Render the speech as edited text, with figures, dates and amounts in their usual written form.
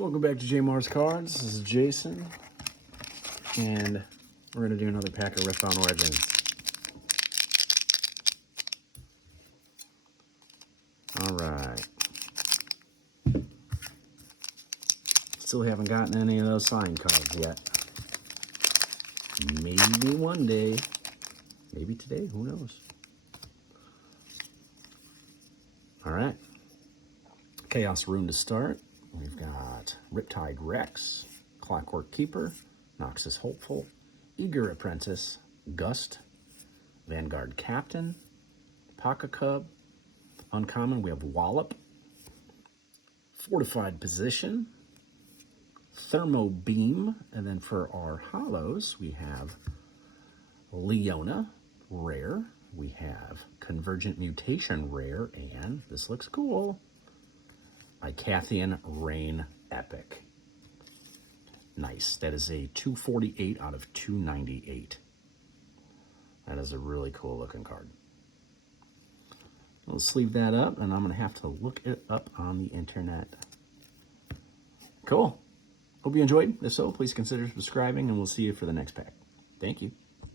Welcome back to J Mars Cards. This is Jason, and we're going to do another pack of Riftbound Origins. All right. Still haven't gotten any of those signed cards yet. Maybe one day. Maybe today. Who knows? All right. Chaos Rune to start. We've got Riptide Rex, Clockwork Keeper, Noxus Hopeful, Eager Apprentice, Gust, Vanguard Captain, Paka Cub. Uncommon, we have Wallop, Fortified Position, Thermo Beam, and then for our hollows, we have Leona, rare. We have Convergent Mutation, rare, and this looks cool, Icathian Rain Epic. Nice. That is a 248 out of 298. That is a really cool looking card. We'll sleeve that up, and I'm going to have to look it up on the internet. Cool. Hope you enjoyed. If so, please consider subscribing, and we'll see you for the next pack. Thank you.